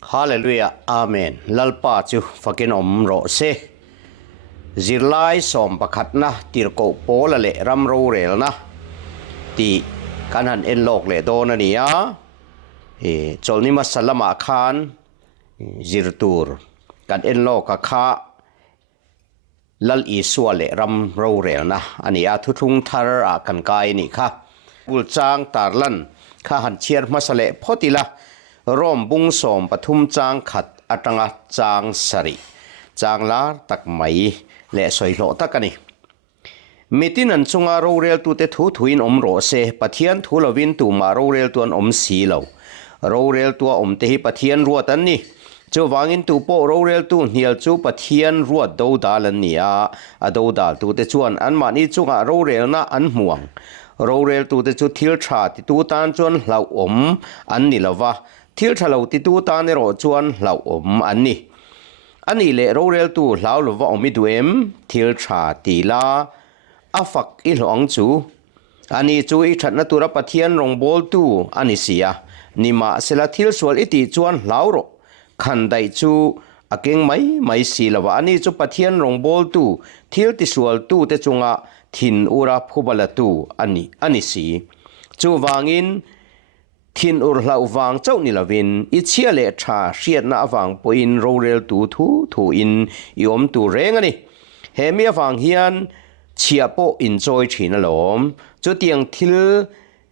Hallelujah, Amen. Lalpa chu fakin ro se. Zirlai som pakat na tirko Paula le ram Rorelna ti kanan en lok le dona niya. Cholni masalama khan zirtur kan en lok ka lal iswa le ram Rorelna ania thuthung thar a kan kai ni kha. Bul chang tarlan kha han chiar masale photila rom bung som pathum chang khat atanga chang sari chang la tak mai le soi lo takani mitin an chunga Rorel tu te thu thuin ro se pathian thu lovin tu ma Rorel tu an si lo Rorel tu te hi pathian ruat an ni chu wangin tu po Rorel tu hnial chu pathian ruat do dal an nia a do dal tu te chuan an ma ni chunga Rorel na an muang Rorel tu te chu thil tha ti tu tan chuan hlau an ni lova thil thalo ti tu ta ne ro chuan hlau an ni ani le Rorel tu hlau lova omi duem thil tha ti la afak I hlong chu ani chu I thatna tura pathian rong bol tu ani sia nima sela thil sual iti chuan hlau ro khan dai chu akeng mai si lawa ani chu pathian rong bol tu thil ti sual tu te chunga thin ura phubala tu ani si chu wangin thin ur hlau wang chau ni lovin I chia le tha hriat na awang poin Rorel tu thu in iom tu reng ani he mi awang hian chia po enjoy thina lom chu tiang thil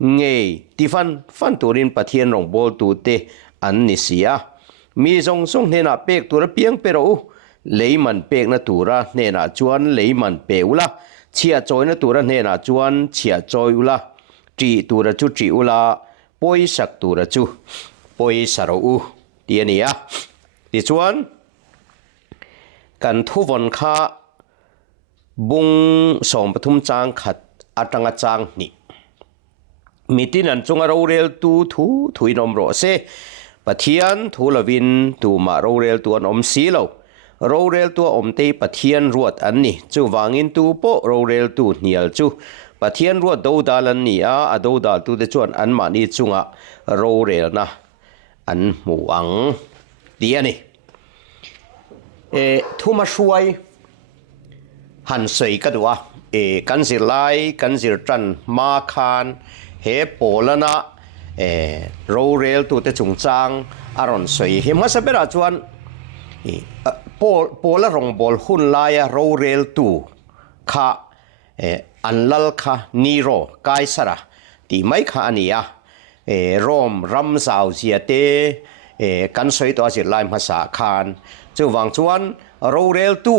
ngei ti fan turin pathian rong bol tu te an ni sia mi zong hena pek tura piang pero leiman pek na tura hena chuan leiman peula chia choi na tura hena chuan chia choi ula tri tura chu tri ula poi sak tura chu poi saro u tiania ti chuan kan thu von kha bung som pathum chang khat atanga chang ni mitin an chunga Rorel tu thu inom ro se pathian thu lovin tu ma Rorel tu an si lo Rorel tu te pathian ruat an ni chu wangin tu po Rorel tu hnial chu pathian ruat do dalan ni a do dal tu te chuan an ma ni chunga Rorel na an muang ti ani thuma hruai han sei ka duwa kan Zirlai kan Zirtran ma khan he Paula na Rorel tu te chung chang aron sei he ma sabera chuan Paula rong bol hun laia Rorel tu kha an lal kha niro kai sara ti mai kha ania rom ram zau zia te kan soi to Zirlai masa khan chu wang chuan Rorel tu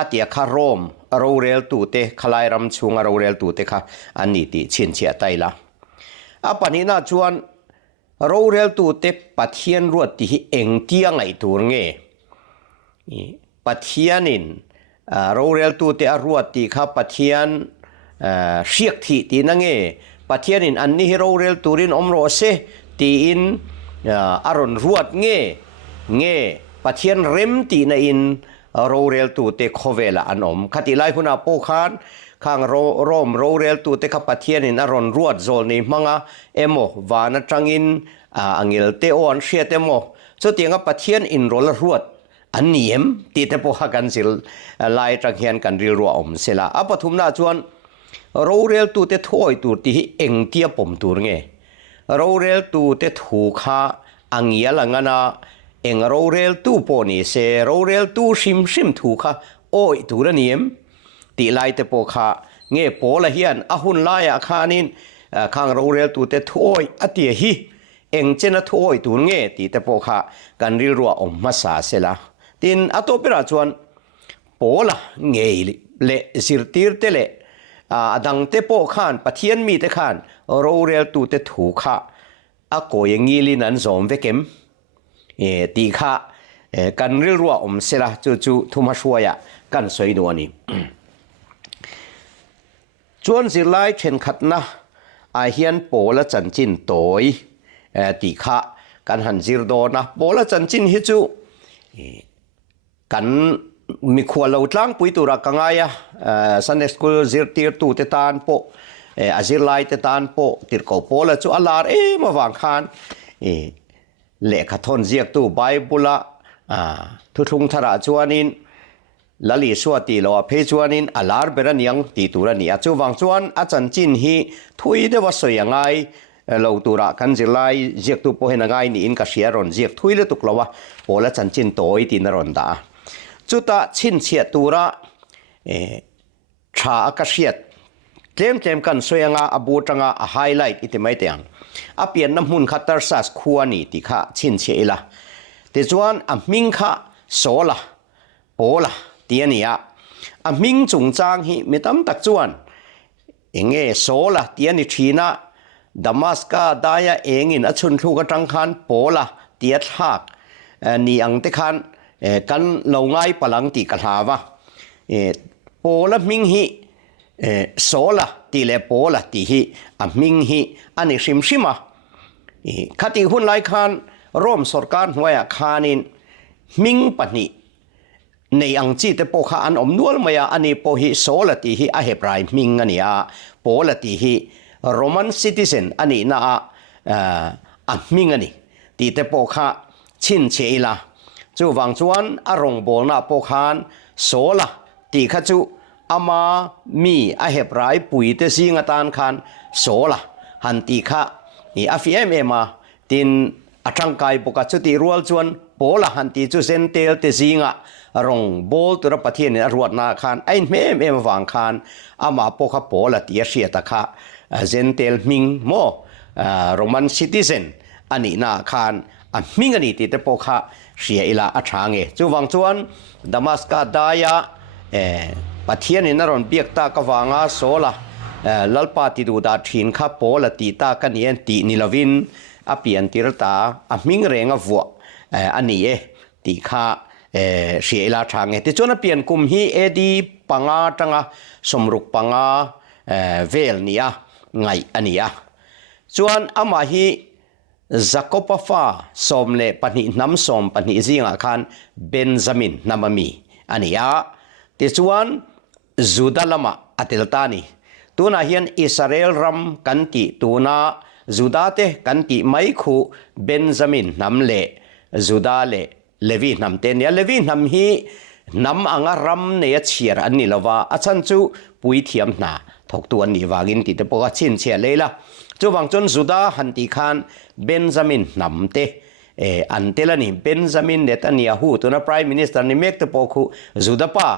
atia kha rom Rorel tu te khalai ram chunga Rorel tu te kha ani ti chin chia taila apani na chuan Rorel tu te pathian ruat ti eng tia ngai tur nge pathianin Rorel tu te aruat ti kha pathian hriak thi ti na nge pathianin anni hi Rorel turin omro se ti in aron ruat nge pathian rem ti na in Rorel tu te khovela anom khati lai huna po khan khang rom Rorel tu te kha pathianin aron ruat zol ni manga emo wana tangin angil te on hriat emo so tianga pathian in rol ruat an niem ti te po hakan sil lai tang hian kan ril ro om sela apathum na chuan Rorel tu te thoi tur ti eng tia pom tur nge Rorel tu te thu kha angia langana eng Rorel tu po ni se Rorel tu shim thu kha oi tur aniem ti lai te po kha nge Paula hian ahun laia khanin khang Rorel tu te thoi atia hi eng chena thoi tur nge ti te po kha kan ril ro om masa sela tin atopera chuan Paula ngei le sirtir te le adang te po khan pathian mi te khan Rorel tu te thu kha a koy ngilin an zom vekem ti kha kan ril ro om sela chu thuma hruaya kan soi no ani chuan Zirlai then khatna a hian Paula chanchin toy ti kha kan han zir do na Paula chanchin hi chu kan mi khwalo tlang pui tura kangaya Sunday school zirtir tu te tan po Zirlai te tan po tir ko Paula chu alar ma wang khan เลขทนเรียกตู้ไบเบิลทุทุงธราจวนินลลีสวตีโลเพจวนินอลาร์เบรนยังตีตุรนีอาจูวังจวนอาจารย์จินฮีทุยเดวสวยยังไงเราตุระกันจิไลเรียกตู้โพเฮนงไงนี่อินกเชียรอนเรียกทุยเลตุกลาวะโพละจันจินโตยตีนรอนดาจุตาชินเชียตุระชากเชียดเต็มกันสวยงาอบูจังอาไฮไลท์อิติไม่เตียงอเปลี่ยนน้ำหุ่นคัตเตอร์ซัสคัวนี่ติค่ะชินเชียละแต่จวนมิงค่ะโซละโปละเตียนี่มิงจุงจางฮีไม่ตั้มตักจวนเองโซละเตียนี่ชีนะดามัสกาได้เองอินอชุนทูกจังคันโปละเตียทักนี่อังเตคันกันเราง่ายปลังติกะลาวะโปละมิงฮีโซละตีเลโปละตีฮีมิงฮีอันนี้ชิมคติหุ่นไลคันร่วมสรการหัวคานินมิงปนิในอังจีแต่โปขาอันนวลมาอันนี้โปฮิโซละตีฮีอาเฮบรายมิงอันนี้โปละตีฮีโรมันซิติเซนอันนี้นะมิงอันนี้ตีแต่โปขาชินเชลาจูวังจวนอารมณ์โบนาโปขานโซละตีขจูอามามีอาเฮบรายปุยเตซิงตานขานโซละหันตีขะนี่อาฟิเอ็มมาตินอาจังไกปกติรัวจวนโปละหันตีจูเซนเตลเตซิงรงโบลตุระปะเทียนรวดนาขานไอเมวังขานอามาปกโปละตีเชียตะขะเซนเตลมิงโมโรมันซิติเซนอันนี้นาขานมิงอันนี้ตีเตปกะเชียอิลาอัชางจูวังจวนดามัสกาดายาปะเทียนนรอนเบียกตากวางาโซละลัลปาติดูดาทินข้าโปละตีตากันเนียนตีนิลวินอเปียนติรตามิงเรงวัวอันนี้ตีข้าเสียลาทางที่จวนเปลี่ยนกุมฮีดีปังอาจังสมรุกปังอาเวลเนียไงอันนี้จวนอามาฮีจักรปฟ้าสมเลปนิน้ำสมปนิจิงอาคารเบนจามินนามามีอันนี้ที่จวนจูดาลามาอัติลตานีตัวน่าเห็นอิสราเอลรัมกันติตัวน่าจูดาเตกันติไม่คูเบนจามินนำเลจูดาเลวีนำเตเนี่ยเลวีนำฮีนำอังรัมเนียเชียร์อันนี้ละว่าอาจารย์จูปุยเทียมนาถกตัวนี้ว่ากินติดปกชินเชียเลยละจูวังจนจูดาหันติคานเบนจามินนำเตอันเตละนี่เบนจามินเนตันยาฮูตัวน่ะ Prime Minister นี่เมกตปกุจูดาป้า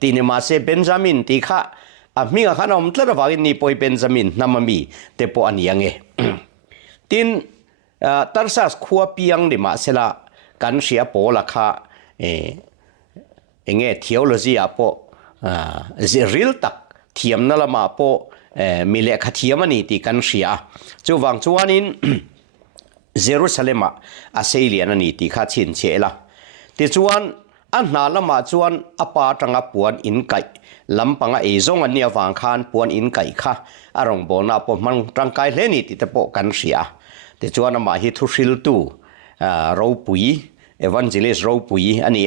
ตีนี่มาเซเบนจามินตีข้ามีข้าน้องตระว่ากินนี่ปอยเบนจามินนามามีเตปอันยังตินตัดสัสขัวเปียงดิมาเสละกันเสียโปละค่ะเทียวโลจีอาโปซิริลตักเทียมนั่นละมาโปมีเลขเทียมนี่ตีกันเสียจูวังจวนินเยรูซาเล็มอาเซเลียนนี่ตีข้าชินเชละติจวนอันนาละมาจวนอปาจังปวนอินไก่ลำปังเอซงอันเนียวางคานปวนอินไก่ค่ะอารมณ์โบนาปมันจังไก่เลนี่ติตะโปกันเสียติจวนมาฮิทุชิลตูเราปุยเอวันเจลิสเราปุยอันนี้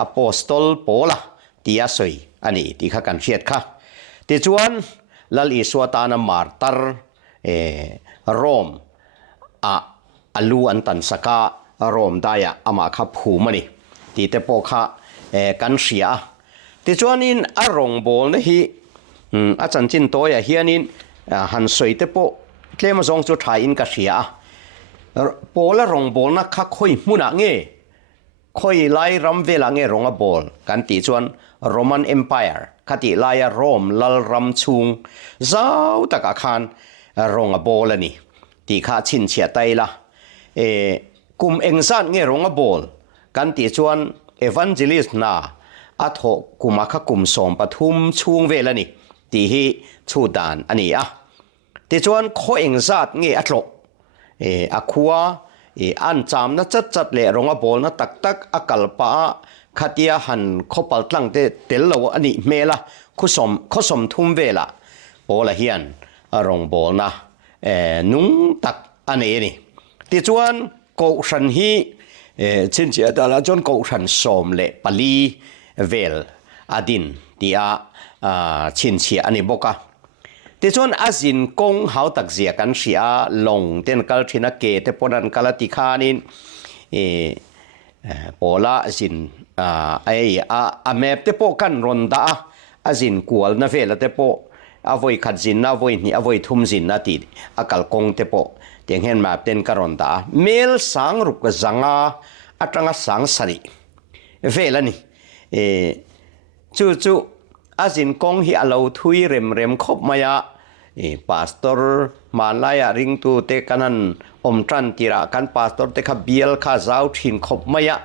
อโปสตอลโปละตีอาศัยอันนี้ที่ข้ากันเชียดค่ะติจวนลลิสวตานามาร์ตร์โรมอลูอันตันสกาโรมได้อามาขับหูมันนี่ที่เตปโค่ะกันเสียติจวนนินอารมณ์โบนฮีอาจารย์จินโตยเฮียนินหันสวยเตปเคลมซองจุดถ่ายอินกันเสียโปละรองโบนักข้าค่อยมุนักเงี้ยค่อยไล่รำเวลาเงี้ยรองโบลกันติจวนโรมันเอ็มไพร์คติไล่โรมลัลรำชุงเจ้าตะกะคานรองโบลนี่ที่ข้าชินเชียไตละกุมเอ็งซันเงี้ยรองโบลกันติจวนเอวันเจลิสนาอัทโหกุมาขกุมสมปทุมชุงเวลานี่ที่ฮีชูดานอันนี้ติจวนข้อเอ็งซัดเงี้ยอัทโหอคัวอันจามนัดจัดเล่รองบอลนัดตักอากาลปะขัดยาหันขบปัลตั้งเตลเราอันนี้เมล่ะคุสมทุ่มเวล่ะโอละเฮียนรองบอลนะนุงตักอันนี้นี่ที่จวนกูฉันฮีชินเจตละจนกูฉันสมเล่ปลีเวลอดินที่ชินเชียอันนี้บอก ที่ส่วนอาจินกงเขาตักเสียกันเสียลงเต้นกัลทินาเกตปนันกัลติคานินโปละจินไอเมปเตโปกันรอนดาอาจินกัวลนาเวลเตโปอวัยขัดจินอวัยนี่อวัยทุ่มจินนาตีอากาลกงเตโปเตียงเห็นมาเต้นกันรอนดาเมลสังรุกจังอาตรังสังสริเวลนี่จู่อาจินกงฮิอาลาวทุยเร็มคบมายาพาสตอร์มาลายริงตูเตกันันอมจันติระกันพาสตอร์เตขับเบียลข้าเจ้าทินคบมายา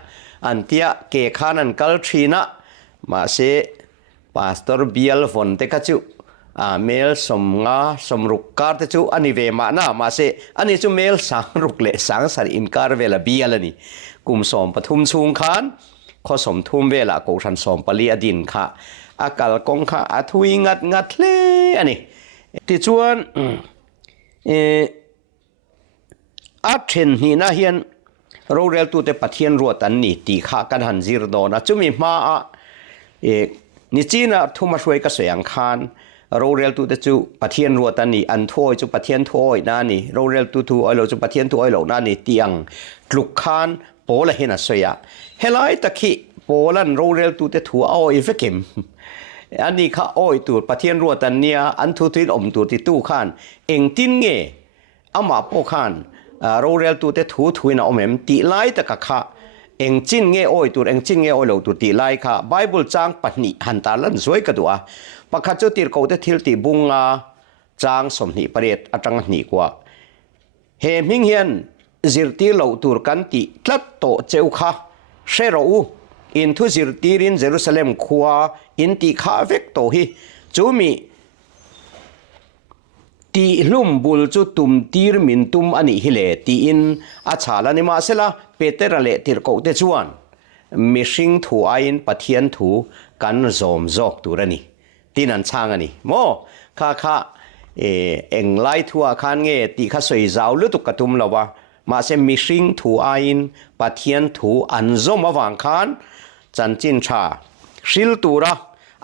อันเตียเกขานันกัลทีนะมาเสพาสตอร์เบียลฟอนเตกัจูเมลสมงาสมรุกการเตจูอันนี้เวมานะมาเสอันนี้จูเมลสังรุกเละสังสารอินการเวลาเบียลนี่กุมสมปทุมชุงขานข้อสมทุ่มเวลากูชันสมปลีอดินค่ะอากาลกงค่ะอาทุยงัดเล่อันนี้ที่ชวนอาเทนนี่นะเฮียนเราเรียลตัวเตปะเทียนรัวตันนี่ตีข้ากันหันจิรโดนะจุมีมานิจีน่ะทุ่มมาช่วยก็เสียงคานเราเรียลตัวเตจูปะเทียนรัวตันนี่อันถ้วยจูปะเทียนถ้วยนั่นนี่เราเรียลตัวไอเราจูปะเทียนถ้วยเรานั่นนี่เตียงลุกคานโปละเห็นอะไรเสียเฮลัยตะกี้โปลันเราเรียลตัวเตถัวเอาอีเฟกิมอันนี้ข้าอ้อยตัวปะเทียนรัวตันเนี่ยอันทุตินอมตัวที่ตู้ข้านเองตินเงอามาโปข้านเราเรียลตัวเตถุยนะอมเอ็มตีไล่ตะกะข้าเองจินเงอ้อยตัวเองจินเงอ้อยเราตัวตีไล่ข้าไบเบิลจางปัจนิหันตาลันสวยกระดัวปะข้าเจ้าตีเขาเตทิลตีบุงจางสมนิประเดชอัจังหนีกว่าเฮมิงเฮียนจิรตีเราตัวกันตีทัดโตเจ้าข้าเชรูอินทุจิรตีรินเยรูซาเล็มขัวอินตีข้าเวกโตฮีจูมีตีลุ่มบุลจูตุมตีร์มินตุมอันนี้ฮิเลตีอินอาชาลานิมาเซลาเปเตระเลติรโกเตจวนมิชิงถูอินปะเทียนถูกันโจมจอกตัวนี้ตีนันช่างอันนี้โมข้าเอ็งไล่ทัวขันเงตีข้าสวยเจ้าลุตุกตุมละวะมาเซมิชิงถูอินปะเทียนถูอันโจมมาวังขันจันจินชาชิลตูระ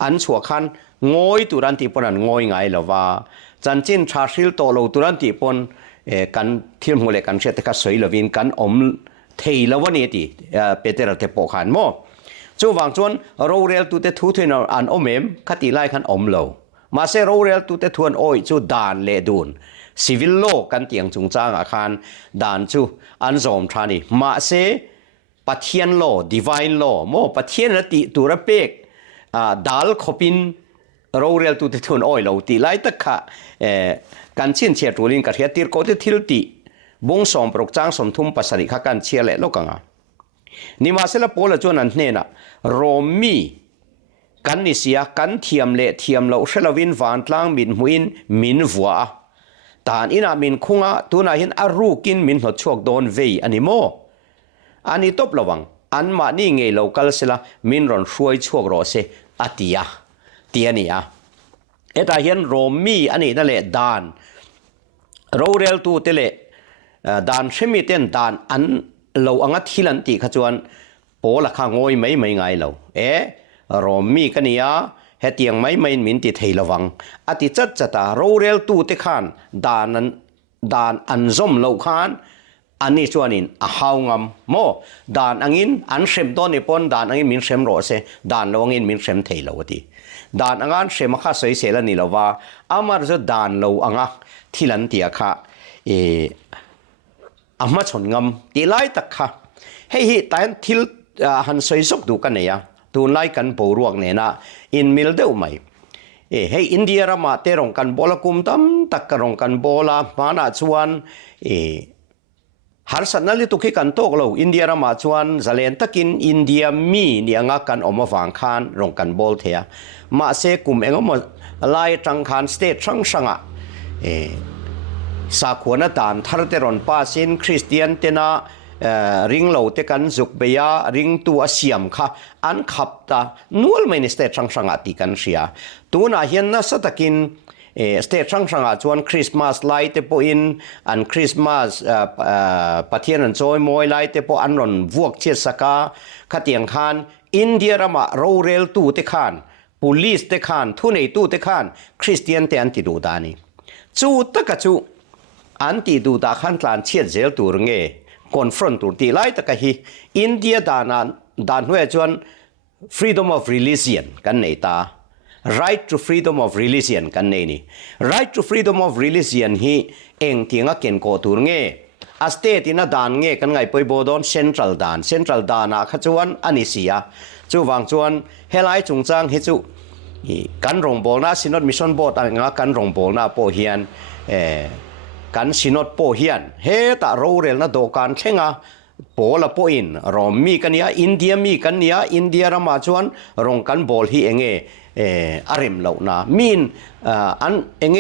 อันชัวขันงอยตุรันติปนันงอยไงละวะจันจินชาชิลโตโลตุรันติปนกันที่มูเลกันเชตกัสวยลวินกันอมเทลวันนี้ติเปเตอร์เตปขันโมจู่วางจวนเราเรียลตุเตทุเทนอันอมเอ็มคติไลขันอมโลมาเซเราเรียลตุเตทวนโอยจู่ดานเลดูนซิวิลโลกันเตียงจุงจ้างอาคารดานจู่อันโจมทานีมาเซปะเทียนโลดิวายโลโมปะเทียนติตุระเปกดัลขบินเราเรียลตุเตทวนโอยโลตีไลตะขะกันเชียนเชียรูลินกัดเฮียติรโกเตทิลติบงสอมปรกจ้างสมทุมปัสสริขกันเชียเละโลกังนิมาเซลโปละจวนนันเนนะโรมีกันนิเสียกันเทียมเละเทียมเราเชลวินวานตลางมินหุอินมินวัวตานอินามินคุงะตัวนาหินอารูกินมินหดชวกโดนเวอันนี้โมอันนี้ตบระวังอันมานี่ไงเราคัลเซละมินรอนช่วยชวกรอเซอติยาเตียนี่อะเอตาเห็นโรมีอันนี้นั่นแหละดานเราเรียลตัวเตเลดานเชมิเตนดานอันเราอังทิลันติขจวนโปละข้างงอยไม่ไงเราโรมีกันเนี่ยเฮตียงไม่มินติเทลวังอติจัดจัตาเราเรียลตัวเตขานดานอันซอมเราขานอันนี้ชวนินหาวงโมดานอังอินอันเชมต้นนิปอนดานอังอินมินเชมโรเซดานเราอังอินมินเชมเทลวตีดานอังเชมข้าสวยเสลนี่ละว่าอามาร์จะดานเราอังทิลันติอาข้าอามาชนงตีไล่ตักค่ะให้ฮิตายทิลหันสวยสุกดูกันเนี่ยตูนไล่กันปูรวกเนี่ยนะอินมิลเดอไหมให้อินเดียรามาเตรงกันโบลากุมตั้มตักกรงกันโบลามานาชวนหาสันนั่นลิตุกิกันโตกเราอินเดียรามาชวนจะเล่นตักินอินเดียมีเนี่ยงักกันออกมาฟังคานรงกันโบลเทียมาเสกุมเองมาไล่จังคานสเตทช่างช่างสาขวนตานทาร์เตรอนปาสินคริสเตียนเตนาริงเหล่าเตกันจุกเบียริงตัวเสียมค่ะอันขับตานัวไม่ในสเตทช่างช่างติกันเสียตัวน่าเห็นนะสัตกินสเตทช่างช่างชวนคริสต์มาสไลท์เตปอินอันคริสต์มาสปะเทียนอันโจยมวยไลท์เตปอันรอนวกเชียสกาขัดยังคานอินเดียรามาเราเรลตูเตคานป police เตขันทุนไอตู้เตขันคริสเตียนเตอันติดูตานี่จูตะกะจูอันติดูตาขันตานเชียดเจลตูรงเงคอนฟรอนตูตีไลตะกะฮีอินเดียดานหัวจวน freedom of religion กันในตา right to freedom of religion กันในนี่ right to freedom of religion ฮีเองที่งะเกนโกตูรงเงอาสเตตินาดานเงกันไงไปโบดอนเซ็นทรัลดานอะขจวนอันนี้เสียจูวางจวนเฮลัยจงจังเฮจูกันรงโบนาซินอดมิชชั่นโบต่างงากันรงโบนาโปเฮียนกันซินอดโปเฮียนเฮตาโรเรลนาโดกันเชงาโปละโปอินรอมมีกันเนียอินเดียมีกันเนียอินเดียรามาจวนรงกันโบลฮีเองอาริมเหล่านามีนอันเอง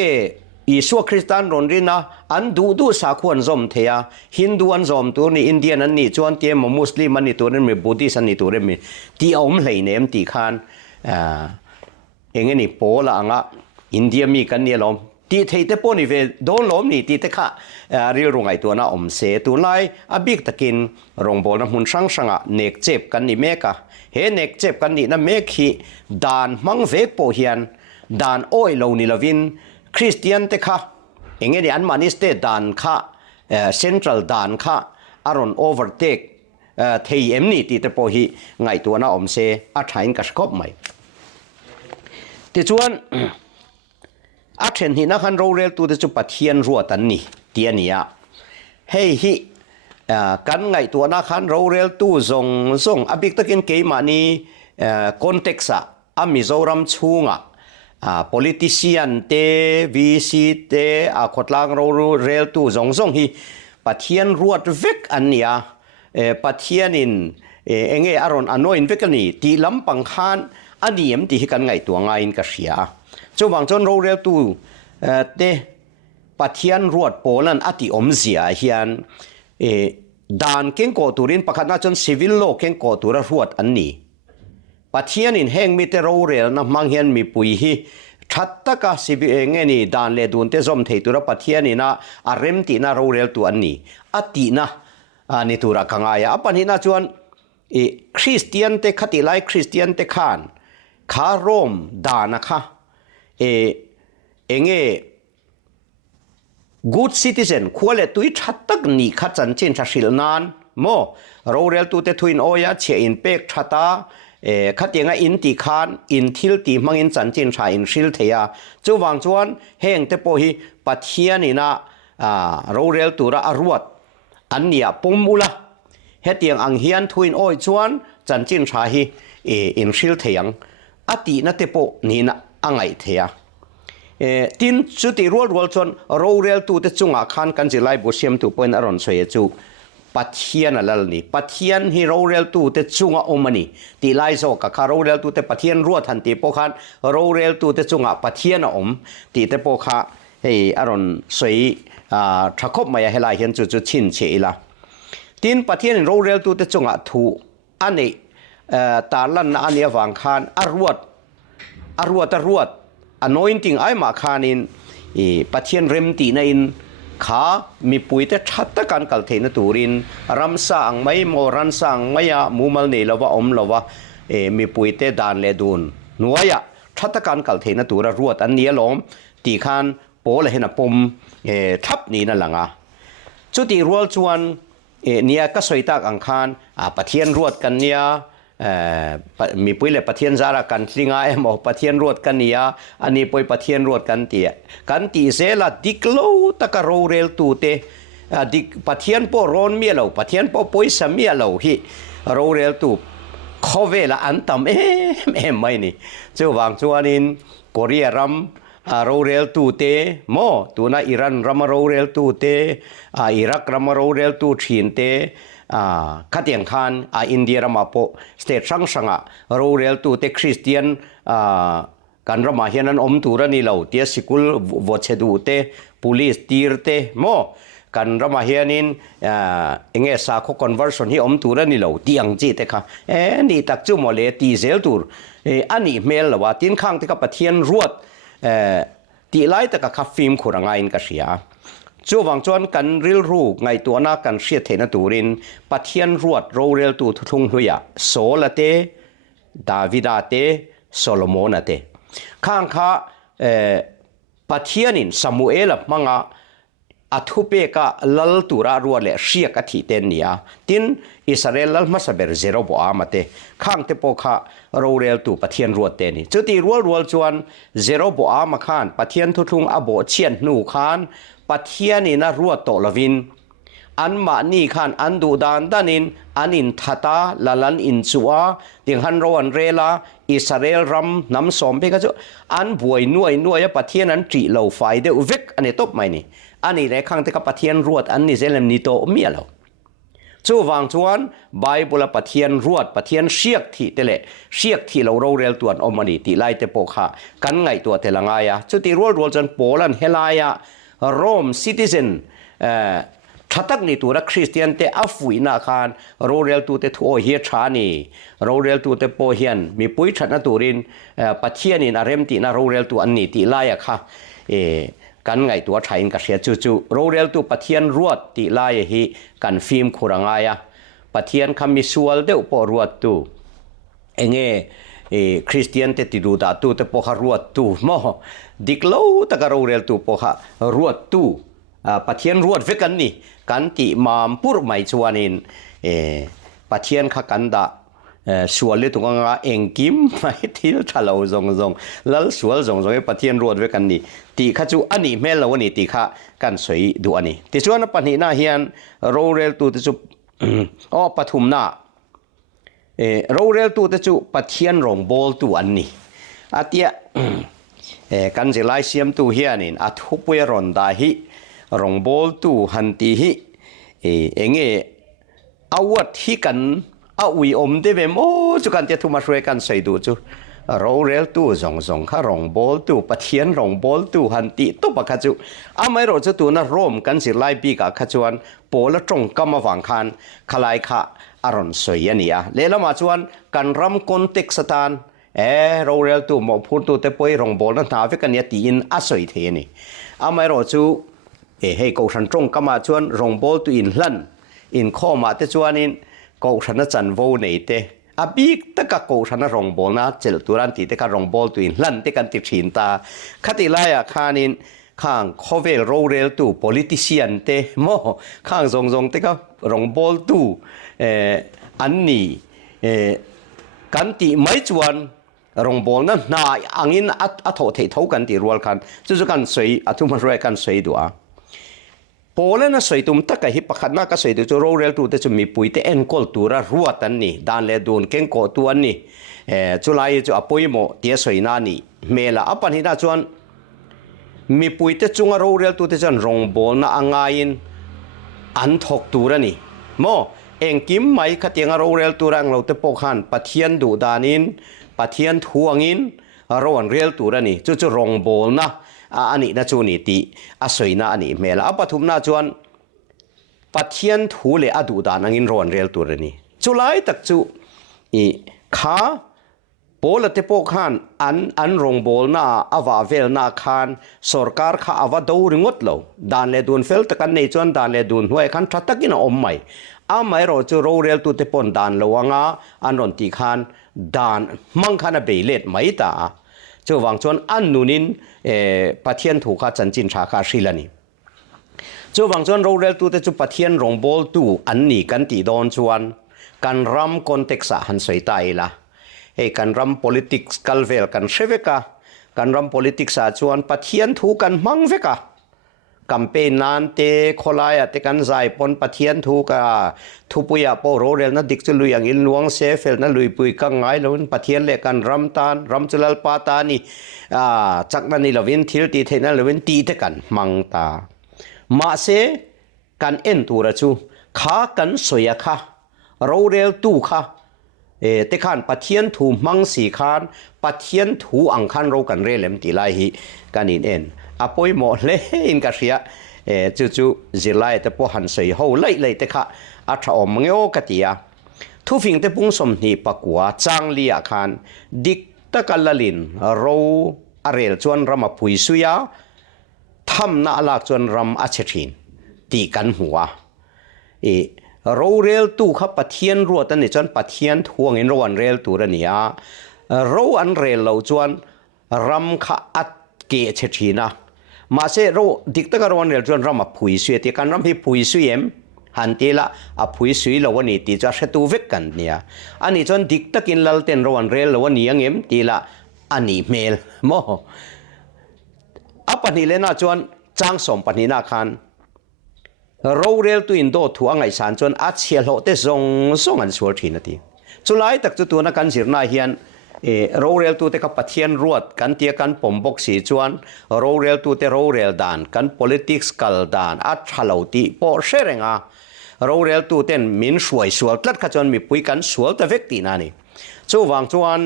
อีสัวคริสเตียนรอนรินะอันดูสาควรจอมเทียฮินดูอันจอมตัวนี้อินเดียนันนี่จวนเทียมมุสลิมมันนี่ตัวนั้นมีบุตริสันนี่ตัวนั้นมีที่เอาไม่เลยเนี่ยที่ขันเองนี่โปละอ่ะอินเดียมีกันเนี่ยล้อมที่เทเตปนี่เวโดนล้อมนี่ที่เตค่ะเรื่องไงตัวน่ะเสตัวไล่อบิกตะกินรงโบนะหุ่นช่างอ่ะเนกเจ็บกันนี่เมกะเฮเนกเจ็บกันนี่นะเมขีดานมังเวกโปเฮียนดานโอ้ยเหล่านี่ละวินคริสเตียนเตค่ะเองนี่อันมานิสเตดานค่ะเซ็นทรัลดานค่ะอารอนโอเวอร์เทคเทียมนี่ที่เตปฮีไงตัวน่ะเสอัฐายนกัสกบไหมที่ชวนอาเชนหินักขันโรเรลตัวเดจุปัทเทียนรัวตันนี่เตียนี่อะเฮ้ยกันไงตัวนักขันโรเรลตัวทรงอบิกตะกินเกยมานี่คอนเท็กซ์อะอามิโซรัมชูงะpolitician เตวีซีเตขดลางโรเรลตัวทรงฮีปัทเทียนรัวเวกอันนี้อะปัทเทียนินเองอารอนอันโนอินเวกนี่ที่ลำปังขันอันนี้มันที่กันไงตัวไงอินกัสยาจูบางจนโรเรลตูเตปัทยันรวดโปลันอติอมเสียเฮียนดานเก่งโกตูรินปะคันน่าจนซิวิลโลเก่งโกตูระรวดอันนี้ปัทยันอินแห่งมิเตโรเรลนะมังเฮียนมีปุยฮีชัดตะกะซิวิเงนี่ดานเลดูนเตซอมเทตุระปัทยันนี่นะอารมตินะโรเรลตูอันนี้อตินะอันนี้ตุระกังอายะปันนี้นะจวนคริสเตียนเตขัดไลคริสเตียนเตขานคาโรมดานะคะเองgood citizen ควรเลยตุยชัดตักนี่ขัดจันเชนชัชิลนานโมเราเรียลตุเตทุยนโอยะเชียอินเป็กชัตตาขัดยังไงอินติคานอินทิลตีมังอินจันเชนชาอินชิลเทียจูวางจวนเฮงเตโปฮีปัทเฮียนี่นะเราเรียลตุระอรวดอันเนียปุ่มอุละเฮตียงอังเฮียนทุยนโอยจวนจันเชนชาฮีอินชิลเทียงอตินะเตโปนี่นะอังไงเทียทินสุดที่รัวจนโรเรลตูเตจุงอาคารกันจิไลบุเชียมตูเป็นอรอนสวยจูปัทเทียนอะไรนี่ปัทเทียนฮีโรเรลตูเตจุงอาอมนี่ที่ไลโซกับคาโรเรลตูเตปัทเทียนรัวทันทีพวกขันโรเรลตูเตจุงอาปัทเทียนอมที่เตพวกข้าเฮอรอนสวยทักคบมาให้ไลเห็นจุดชินเชล่ะทินปัทเทียนโรเรลตูเตจุงอาทูอันนี้ตาลันอันนี้วางคานอรวดanointing ไอ้มาขานินปัจเจียนเรมตีนินขามีปุยแต่ชัดตะการกัลเทนตูรินรำสังไม่โมรันสังไม่ยามูมัลเนลวะอมลวะมีปุยแต่ดานเลดูนนัวยะชัดตะการกัลเทนตูระรวดอันนี้ล้อมตีขานโปเลยเห็นปมทับนี้นั่นแหละงะจุดที่รัวชวนเนี่ยก็สวยตากอังคารปัจเจียนรวดกันเนี่ยมีปุยเลยปะเทียนจาระกันสิงห์หมอปะเทียนรวดกันเนี่ยอันนี้ปุยปะเทียนรวดกันตีเสละดิกโลตะกะโรเรลตูเตดิกปะเทียนปอรอนเมียเราปะเทียนปอปุยสเมียเราฮิโรเรลตูข้อเวละอันตำไม่นี่เจ้าวางจวนินโคเรียรัมโรเรลตูเตโมตัวน่ะอิรันรัมโรเรลตูเตอิรักรัมโรเรลตูชินเตขัดยังคานอินเดียรามาโปสเตทช่างโรเรลตูเตคริสเตียนกันรามาเฮียนันอมตูระนี่เราเตียสิกุลวอเชดูเตพุลิสตีร์เตโมกันรามาเฮียนินเองสาโคคอนเวอร์ชันที่อมตูระนี่เราตีอังจีเตค่ะนี่ตักจูโมเลตีเซลตูร์อันนี้เมลว่าตินข้างที่กับปะเทียนรวดตีไล่แต่กับคาฟิมขุรังไงน์กัสยาจู่วังจวนกันริลรูไงตัวนักกันเสียเทนตูรินปัทเทียนรวดโรเรลตูทุ่งหุยโซลเตดาวิดาเต โซโลมอนเตข้างข้าปะเทียนินซามูเอลมังอาทุเปกะลลตุรารัวเลเชียกทิเตนียตินอิสราเอลลมาสเบร์เซโรบอามาเตข้างเตปกะโรเรลตุปะเทียนรัวเตนีจุดที่รัวจวนเซโรบอามาขานปะเทียนทุทุงอโบเชียนนูขานปะเทียนินะรัวโตลวินอันมานี่ขานอันดูดานดันินอันอินทัตาลลันอินซัวติงฮันโรอันเรลาอิสราเอลรัมน้ำสมเปกะจุอันบวยนวยปะเทียนันจีเหลาไฟเดอุเวกอันนี้ตบไหมนี่อันนี้ในข้างที่กับปะเทียนรวดอันนี้เซเลมนิโตมีอะไรจู่วางชวนไบเบิลปะเทียนรวดปะเทียนเชียกที่เตเลเชียกที่เราเรลตัวอมนีที่ไล่เตปกhaกันไงตัวเตลังไงจุดที่รัวจนโปแลนด์เฮลายาโรมซิติเซนทัตักนี่ตัวคริสเตียนเตอฟุยนาคานโรเรลตัวเตทัวเฮียชานีโรเรลตัวเตโปเฮียนมีปุยชันตัวรินปะเทียนินอารมตินาโรเรลตัวอันนี้ที่ไล่ค่ะกันไงตัวไทยกับเสียจู่โรเรลตัวปะเทียนรวดตีลายฮีกันฟิล์มคุรังไงปะเทียนคำมิสวลเดอุปรวดตัวคริสเตียนเตติดูดาตัวเตปหารวดตัวมอดิกโลตะกโรเรลตัวปหารวดตัวปะเทียนรวดเวกันนี่กันติมามปุรไม่ชวนินปะเทียนขกันดาส่วนเรื่องตรงนั้นเองกิมไม่ที่ทะเลาะจงแล้วส่วนจงปะเทียนรวดเวกันนี่ตีข้าจูอันนี้แม่เราวันนี้ตีข้ากันสวยดูอันนี้ที่ส่วนปัญหาเฮียนโรเรลตัวที่จูปฐุมนาโรเรลตัวที่จูปะเทียนรองบอลตัวอันนี้อาทิตย์กันจะไล่เสียมตัวเฮียนินอาทุบเวรอนดาฮิรองบอลตัวหันตีฮิเอาวัดฮิกันเอาวิอมเดเวมจุกันจะทุมาช่วยกันใส่ดูจูโรเรลตู้จงข้ารองบอลตู้ปะเทียนรองบอลตู้หันตีตุปะข้าจูไม่รู้จะตัวน่ะร่วมกันสิไล่ปีกับข้าจวนโปละจงกำมาฝังคันขลายข้าอารอนสวยนี่เลละมาจวนกันรำคอนเท็กซ์ตานโรเรลตู้หมอพูดตัวเตปอยรองบอลนั้นหาวิกันยตีอินอาศัยเทนี่ไม่รู้จูให้กูฉันจงกำมาจวนรองบอลตู้อินลั่นอินข้อมาเตจวนินกูฉันจันโวเนเตอาบีกตะกะกูฉันรองบอลนะเจลตุรันตีเตกะรองบอลตัวอินลั่นเตกันติดฉินตาขัดอีไลอะข้านินข้างโคเวลโรเรลตัว politician เตโมข้างจงเตกะรองบอลตัวอันนี้กันตีไม่จวนรองบอลนั้นน่าอังอินอัฐเทเท่ากันตีรัวกันจู่กันสวยอัตุมันรวยกันสวยตัวโปเลนะสวยตุมตะกะฮิปะขัดนักก็สวยตัวโรเรลตัวเตจะมีปุยเตเอ็นกอลตัวรัวตันนี่ดานเลดูนเก่งกอตัวนี่จุลัยจะอปุยโมเตียสวยนานี่เมล่าอปันหินาจวนมีปุยเตจุงโรเรลตัวเตจันรองบอลนะอ่างไงอันทกตัวนี่โมเองกิมไม่ขัดยังโรเรลตัวรังเราเตปกหันปะเทียนดูดานินปะเทียนทวงินรอนเรลตัวนี่จู่รองบอลนะอันนี้นะจูนี่ตีอาศัยนะอันนี้เมล่าปฐุมนาจวนปะเทียนทูเลอดูดานังอินรอนเรลตัวนี่จุไลตักจูข้าโปลเตปกขันอันรองบอลนะอาวาเวลนาคานสรการข้าอาวาดูริงดเลวดานเลดูนเฟลตกันในจวนดานเลดูนหัวขันทัดตะกินอมไม่ไม่รู้จูโรเรลตัวเตปนดานเลวงาอันรอนตีขันดานมังขันเบลเลตไม่ตาจะวางชวนอันนุนินปะเทียนถูกข้าจันจินชาคาชิลานีจะวางชวนโรเรลตัวเตจุปะเทียนรองบอลตู้อันนี้กันตีดอนชวนกันรำคอนเท็กซ์หันสวยตายละกันรำ politics กัลเวลกันเชเวกากันรำ politics ชวนปะเทียนถูกกันมังเวกาคัมเปญนันเตโคลายเตกันใจปนปะเทียนถูกทุปุยาโปโรเรลนัดดิกจะลุยอย่างอินหลวงเซฟเฟลนัดลุยปุยกังไงแล้วปะเทียนเล็กกันรำตานรำจุลปาตานี่จากนั้นนี่เราวินทิลตีเทนันเราวินตีเตกันมังตามาเซกันเอ็นตัวระจูขากันสวยค่ะโรเรลตู้ค่ะเตขันปะเทียนถูมังสีขานปะเทียนถูอังคันโรกันเรเลมตีไลฮีกันอินเอ็นอพอยหมดเลยอินกัสเซียจู่จิไลแต่พอหันใส่หูไล่แต่ค่ะอัฐอมเงากติยาทุฟิงแต่ปุ่งสมนีปะกัวจางเลียคันดิกตะกัลลลินโรอาเรลจวนรำมาปุยสุยาทำนาลากจวนรำอัจฉรินตีกันหัวโรเรลตู้ขับปะเทียนรัวตันนี่จนปะเทียนทวงอินรวนเรลตัวนี้ ro an rel lo chuan ram kha at ke che thina ma se ro dik ta ron rel chuan ram a phui sui ti kan ram hi phui sui em han ti la a phui sui lo ni ti cha hretu vek kan nia ani chuan dik takin lal ten ro an rel lo ni angem ti la ani mel mo apani le na chuan chang som pani na khan ro rel tu in do thu angai san chuan a chial ho te zong zong an sur thina ti chulai tak chu tu na kan zirna hian ro rel tu te ka pathian ruat kan tia kan pombok si chuan ro rel tu te ro rel dan kan politics kal dan a thalo ti po sherenga ro rel tu ten min suai sual tlat kha chuan mi pui kan sual ta vek ti na ni chu wang chuan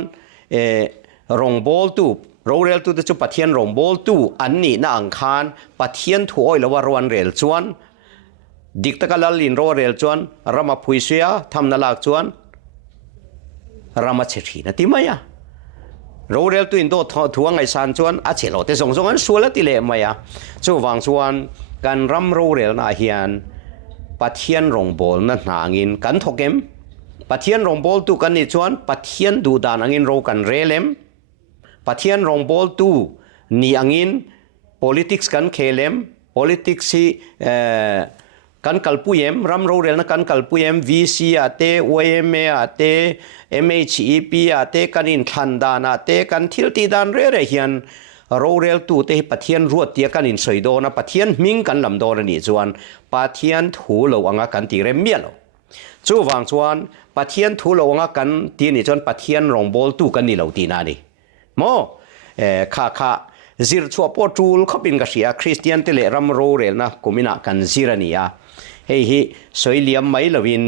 rong bol tu ro rel tu te chu pathian rong bol tu an ni na ang khan pathian thu oi lawa ron rel chuan dik ta kalal in ro rel chuan rama phui suya tham na lak chuan rama chethi na ti maya ro rel tu in do thuang ai san chuan a chelo te song song an suala ti le maya chu wang chuan kan ram ro rel na hian pathian rong bol na hnangin kan thokem pathian rong bol tu kan ni chuan pathian du dan angin ro kan relem pathian rong bol tu ni angin politics kan khelem politics si kan kalpuyem ram ro rel na kan kalpuyem VC ate OMA ate MHEP ate kanin thandan ate kan thilti dan re hian ro rel tu te pathian ruat tia kanin soido na pathian ming kan lam do ni chuan pathian thu lo anga kan ti rem mialo chu wang chuan pathian thu lo anga kan ti ni chuan pathian rong bol tu kan ni lo ti na ni mo kha zir chua po tul khopin ka sia Christian te le ram ro rel na komina kan zirania hei hi soiliam mai lovin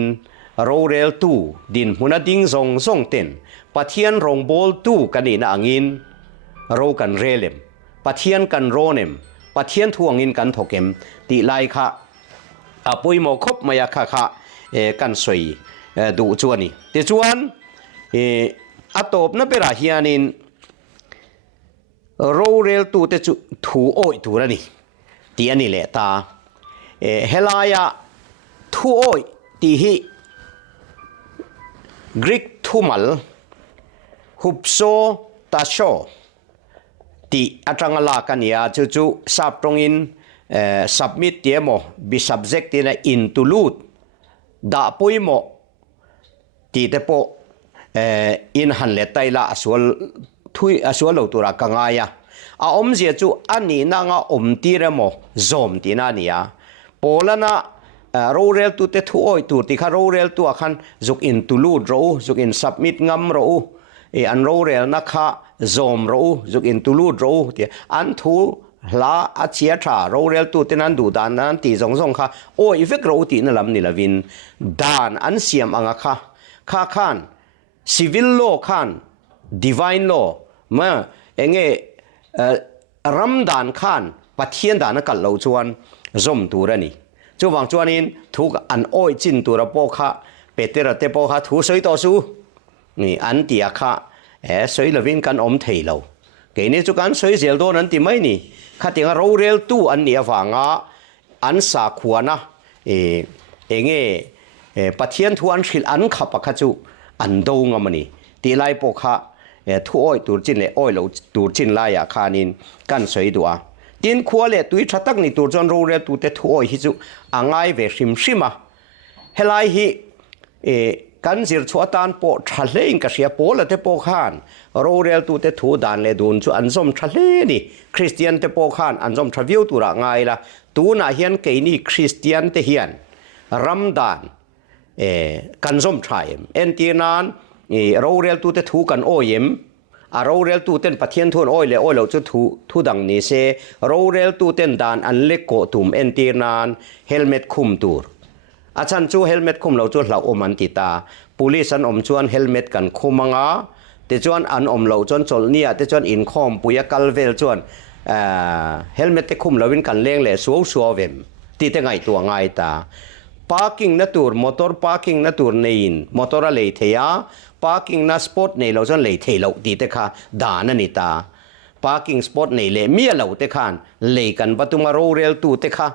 ro rel tu din huna ding zong zong ten pathian rong bol tu kani na angin ro kan relem pathian kan ronem pathian thu angin kan thokem ti lai kha apoi mo khop maya kha kan soi du chuani te chuan atop na pera hianin ro rel tu te chu thu oi tu rani ti ani le ta helaya thu oi ti hi Greek thumal hupso tasho ti atangala kania chu chu saprongin submit tiemo bi subject in include da poimo ti te po in han le taila aswal thui aswal lo tura kangaya a om je chu ani na nga om ti remo zom ti na nia polana ro rel tu te thu oi tu ti kha ro rel tu akhan zuk in tulu ro zuk in submit ngam ro an ro rel na kha zom ro zuk in tulu ro ti an thu la a chia tha ro rel tu te nan du dan nan ti zong zong kha oi vek ro ti na lam ni lavin dan an siam anga kha khan civil law khan divine law ma enge ramdan khan pathian dan kal lo chuan zom turani chu wang chuanin thuk an oi chin tura po kha petera te po kha thu soi to su ni an tia kha soi lovin kan om thei lo ke ni chu kan soi zel do nan ti mai ni kha tinga ro rel tu an ni awanga an sa khuana enge pathian thu an thil an kha pa kha chu an do ngamani ti lai po kha thu oi tur chin le oi lo tur chin la ya khanin kan soi duwa tin khwale tui thatak ni tur jon ro re tu te thu oi hi chu angai ve hrim hrim a helai hi kan zir chuatan po thalein ka sia pola te po khan ro rel tu te thu dan le dun chu anzom thale ni Christian te po khan anzom thaviu tura ngai la tu na hian ke ni Christian te hian ramdan kanzom thaim entinan ro rel tu te thu kan oyem a ro rel tu ten pathian thun oi le oi lo chu thu dang ni se ro rel tu ten dan an le ko tum entinan helmet khum tur achan chu helmet khum lo chu hlau om an ti ta police an om chuan helmet kan khumanga te chuan an om lo chon chol nia te chuan in khom puya kalvel chuan helmet te khum lovin kan leng le suo vem ti te ngai tu ngai ta parking na tur motor parking na tur nein motor a le theya parking na spot nei lo chon le thei lo ti te kha dan ani ta parking spot nei le mi lo te khan le kan batuma ro rel tu te kha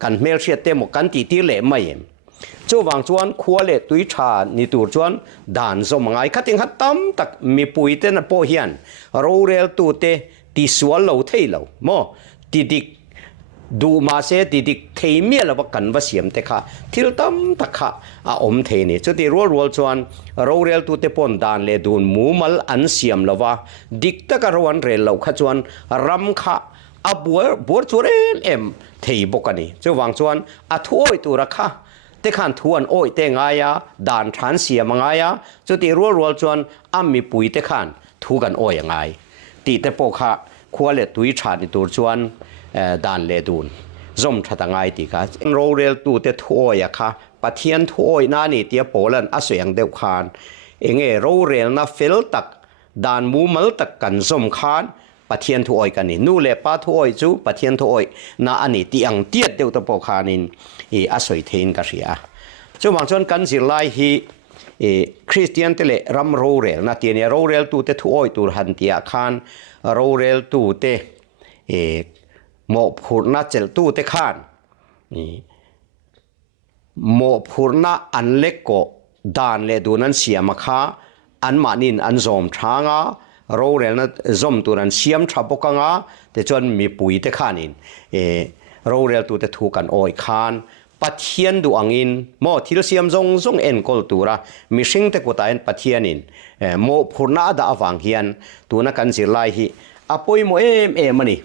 kan mel sia te mo kan ti le mai จู่วางจวนขัวเล็ตุยชานิตูจวนด่านสมงายขัดติงขัดตั้มตักมีปุยเตนโปเฮียนเราเรลตูเตตีสวนเราเทเราโมติดิกดูมาเสติดิกเทมียเราบักกันว่าเสียมเตค่ะทิลตั้มตักค่ะอมเทนี่จุดที่รัวจวนเราเรลตูเตปนด่านเลดูนมูมัลอันเสียมเราว่าดิกตะกรวันเรลเราขจวนรำค่ะบัวจวนเอ็มเทบกันนี่จู่วางจวนทุ่ยตัวรักค่ะแต่ขันทวนโอ้ยเตงายาด่านฐานเสียมังายาจุดที่รัวจวนมีปุยเตขันทูกันโอ้ยยังไงตีเตปกค่ะขัวเล็ตุยชาติตัวจวนด่านเลดูนจมทัดง่ายตีค่ะโรเรลตูเตทโอยค่ะปะเทียนทโอยนานี่เตียโปลันอาศัยยังเดียวคานโรเรลน่าเฟลตักด่านมูมัลตักกันจมคานปะเทียนทโอยกันนี่นู่เลป้าทโอยจูปะเทียนทโอยนาอันนี้ตีอังเตียดเดียวตะโปคานินอาศัยเทนกันเสียจู่บางส่วนกันสิไลฮีคริสเตียนเตเลรัมโรเรลนาเตียนโรเรลตูเตทโอยตูหันเตียคานโรเรลตูเตโมพูร์นาเจลตูเตคานโมพูร์นาอันเล็กก็ดานเลดูนั้นเสียมาค่ะอันมานินอันซอมช้างอ่ะโรเรลนั้นซอมตัวนั้นเสียมทับปกังอ่ะแต่จนมีปุ๋ยเตขานินโรเรลตูเตถูกันโอยคานปัทเทียนดูอังอินโมทิลเซียมซงเอ็นกอลตูระมิชิงเตกุตาอินปัทเทียนินโมพูร์นาดาอวังเฮียนตัวนักกันสิไลฮีอปอยโมมันนี่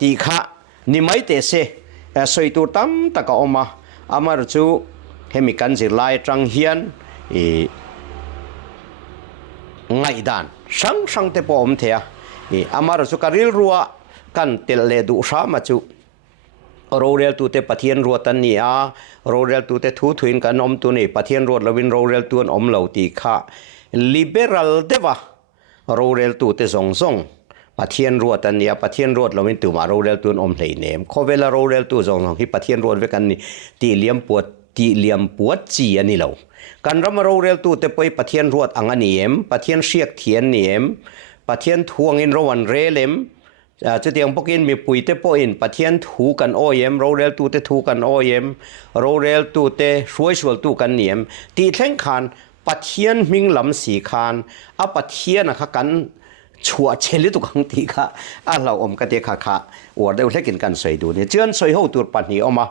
ตีขะนิมัยเตเสสวยตัวตั้มตะกออกมาอามาร์จูเฮมิกันสิไลจังเฮียนไงด่านช่างเตปอมเทียอามาร์จูการิลรัวกันเตลเลดูชามาจูโรเรลตูเตปะเทียนรัวตันนี่โรเรลตูเตทูทวินกันอมตัวนี่ปะเทียนรัวลวินโรเรลตูนอมเหล่าตีขะลิเบรัลเดวะโรเรลตูเตซงปะเทียนรวดอันนี้ปะเทียนรวดเราไม่ตัวมาโรเรลตัวอมเลยเนี่ยเขาเวลาโรเรลตัวสองที่ปะเทียนรวดไว้กันนี่ตีเหลี่ยมปวดจีอันนี้เราการรำโรเรลตัวแต่ไปปะเทียนรวดอังอันนี้เอ็มปะเทียนเชียกเทียนนี่เอ็มปะเทียนทวงอินรวันเรเลมจะเตียงพวกอินมีปุ๋ยเตปอินปะเทียนถูกันโอเอ็มโรเรลตัวเตถูกันโอเอ็มโรเรลตัวเตช่วยตัวกันนี่เอ็มตีแท่งขานปะเทียนมิงลำสีขานปะเทียนนะคะกันชัวเชลิตุกังตีค่ะเราอมกะเตค่ะค่ะอวดได้เล็กินกันสวยดูเนี่ยเจือนสวยหูตัวปันนี้ออกมา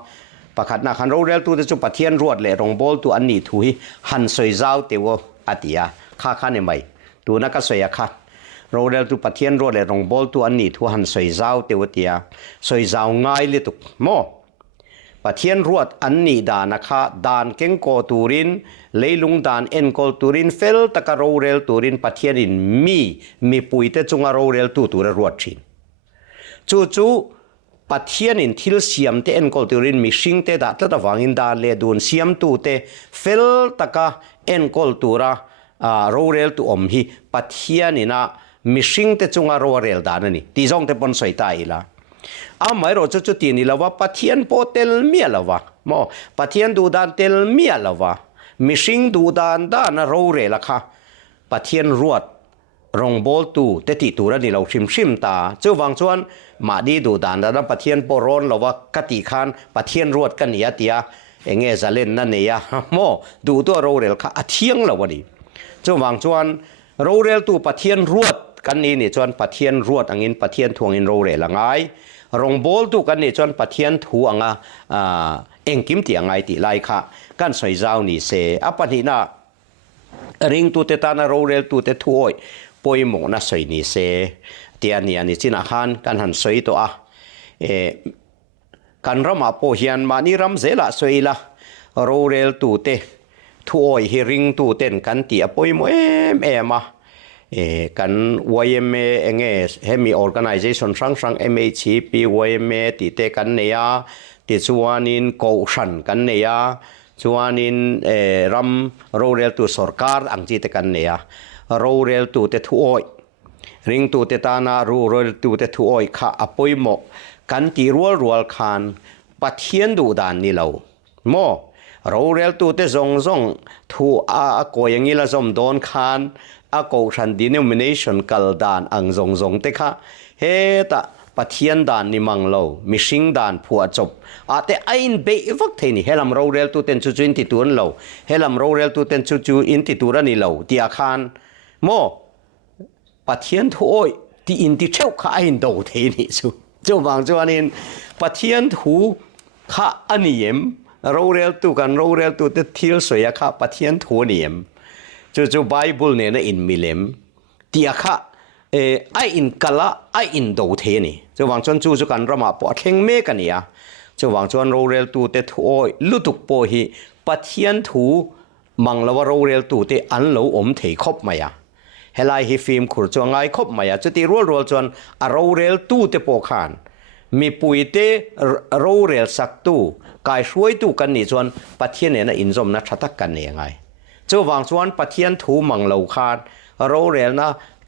ประคัดนักขันเราเรียลตัวจุปะเทียนรวดเลยรองบอลตัวอันนี้ถุยหันสวยเจ้าเตวอติยาค่ะเนี่ยไม่ตัวนักก็สวยค่ะเราเรียลตัวปะเทียนรวดเลยรองบอลตัวอันนี้ถุยหันสวยเจ้าเตวเตียสวยเจ้าง่ายเลยตุกโมปะเทียนรวดอันนี้ดานะคะดานเก่งโกตูรินเลยลุงดานเอ็นโกตูรินเฟลตะกะโรเรลตูรินปะเทียนินมีปุยเตจุงaโรเรลตูรวดชินจู่ปะเทียนินทิลเซียมเตเอ็นโกตูรินมีชิงเตดัดตะวังอินดาเลดูนเซียมตูเตเฟลตะกะเอ็นโกตูระโรเรลตูอมฮีปะเทียนินะมีชิงเตจุงaโรเรลดานนี่ตีจงเตปนสวยตายละไม่รู้จุดที่นี่ละว่าปะเทียนโปเตลเมียละวะโมปะเทียนดูดานเตลเมียละวะมิชิงดูดานด้านโรเรละค่ะปะเทียนรวดรองบอลตูเตติตูระนี่เราชิมตาเจ้าวังชวนมาดีดูดานด้านปะเทียนโปรอนละว่ากติคานปะเทียนรวดกันเนี่ยเตียจะเล่นนั่นเนี่ยโมดูตัวโรเรลค่ะเทียงละวะดิเจ้าวังชวนโรเรลตูปะเทียนรวดกันนี่ชวนปะเทียนรวดอังอินปะเทียนทวงอินโรเรละไงรองบอลตุกันนี่จนปะเทียนถูงเอ็งกิมตียงไงตีไลค่ะกันสวยเจ้านี่เสปะนี่นะริงตูเตตานาโรเรลตูเตถวยปอยหมงนะสวยนี่เสเตียนี่อันนี้จินอาคารกันหันสวยตัวกันรำมาโปเฮียนมานี่รำเสละสวยละโรเรลตูเตถวยฮิริงตูเต้นกันตีปอยหมมากันYMAเองเฮมี organization ช่าง MHP YMA ติเตกันเนี่ยติชวนินโกชันกันเนี่ยชวนินรำโรเรลตัวสรการอังจิตกันเนี่ยโรเรลตัวเตทุโอยริงตัวเตตานาโรเรลตัวเตทุโอยข้าอภัยโมกันตีรัวคานปัทเทียนดูดานนี่เราโมโรเรลตัวเตซงทูโกยังงี้ละซอมโดนคานโกชัน denomination กัลดานอังซงเตค่ะเฮตะ ปะเทียนด่านนิมังโลมิชิงด่านผัวจบอาแต่ไอ้อินเบย์ฟักเทนี่เฮลัมโรเรลตูเต็นจูอินติตูนโลเฮลัมโรเรลตูเต็นจูอินติตูรันนี่โลที่อาคารโมปะเทียนทูโอยที่อินติเช่าข้าอินโดเทนี่จูเจ้าบางจวนอินปะเทียนทูข้าอันนี้เอ็มโรเรลตูกันโรเรลตูเตทิลสวยข้าปะเทียนทูนี่เอ็มจู่ไบเบิลเนี่ยนะอินมิเลมที่อาคาไออินกะละไออินโดเทนี่จะวางจวนจู่กันรามาปอดเข่งเมกันเนี่ยจะวางจวนโรเรลตูเตทูโอยลุตุกโปฮีปะเทียนทูมังละว่าโรเรลตูเตอันโลอมเทคบมายาเฮลัยฮีฟิล์มขุดจวงไงคบมายาจุดที่รัวจวนโรเรลตูเตโปขานมีปุยเตโรเรลสักตูกายช่วยตูกันนี่จวนปะเทียนเนี่ยนะอินจมนะชัดกันเนี่ยไงจะวางจวนปะเทียนทูมังโลขานโรเรลนะ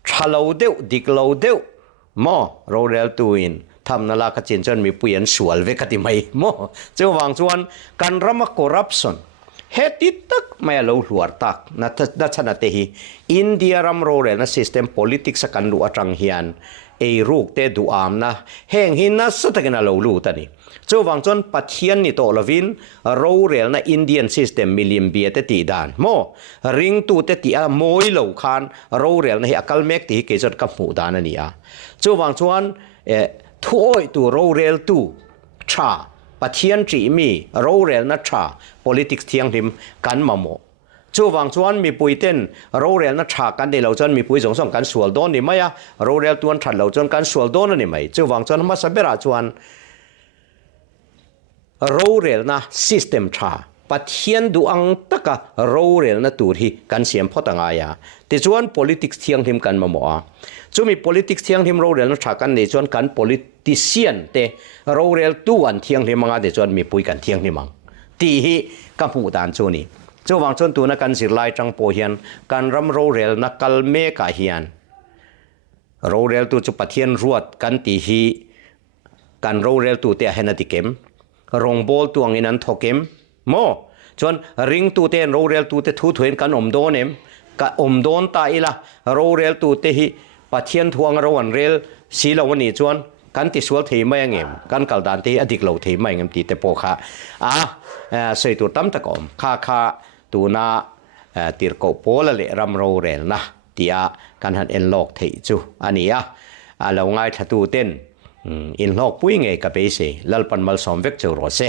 ชะโลเดวดิกโลเดวมอโรเรลตูอินทำนาลากจินจนมีเปลี่ยนสวนเวกติไม่มอจะวางจวนการรำคอร์รัปชันเฮติตักไม่เล่าหัวตักนัทนาเตหีอินเดียรำโรเรลนะสิสเต็ม politics กันดูอัตรังเฮียนเอรูกเตดูอามนะแห่งหินนะสุดกันนะเล่าลู่ตันนี่จะวางจวนปัจเจียนนี่โตลวินโรเรลนะอินเดียนสิสเต็มมิลิมเบียเตตีดานมอริงตูเตตีอะมวยเหล่าคานโรเรลนะเฮอักลเมกตีเกจดกับหมู่ดานนี่อ่ะจะวางจวนทุยตูโรเรลตูชาปัจเจียนจีมีโรเรลนะชา politics เทียงทิมกันมาโมจู่วางจวนมีปุยเต้นโรเรลนะชากันเดเหล่าจวนมีปุยสงสงกันสวลโดนนี่ไหมอะโรเรลตัวนชัดเหล่าจวนกันสวลโดนนี่ไหมจู่วางจวนมาสับเบราจวนโรเรลนะซิสเต็มชาปัจเจียนดูอังตะกะโรเรลนะตูที่กันเสียมพอต่างายาแต่จวน politics เทียงทิมกันมาโมอะจู่มี politics เทียงทิมโรเรลนะชากันเดจวนกัน politician เตโรเรลตัวอันเทียงทิมมังอาเดจวนมีปุยกันเทียงทิมังตีฮีกับผู้ดานจูนี่เจ้าวางจนตัวนักการสิไลจังโปเฮียนการรำโรเรลนักกัลเมกาเฮียนโรเรลตัวจุปะเทียนรวดกันตีฮีการโรเรลตัวเตะเฮนติเกมรงบอลตัวงินันทอเกมโมจนริงตัวเตะโรเรลตัวเตะทูถวยกันอมโดนเอ็มกันอมโดนตายละโรเรลตัวเตะฮีปะเทียนทวงรวันเรลสีเหล่าวันนี้จวนกันติสวลทีไม่เงี้ยกันกัลดานที่อดีตเหล่าทีไม่เงี้ยตีเตโปค่ะใส่ตัวตั้มตะกอมค่าตัวน่าตีร์โกโปละเละรำโรเรลนะที่กันหันเอ็นล็อกที่จูอันนี้เราง่ายถ้าตัวเต้นอินล็อกปุ้ยเงี้ยกับไปสิแล้วปันมาสอมเวกเจอรอเซ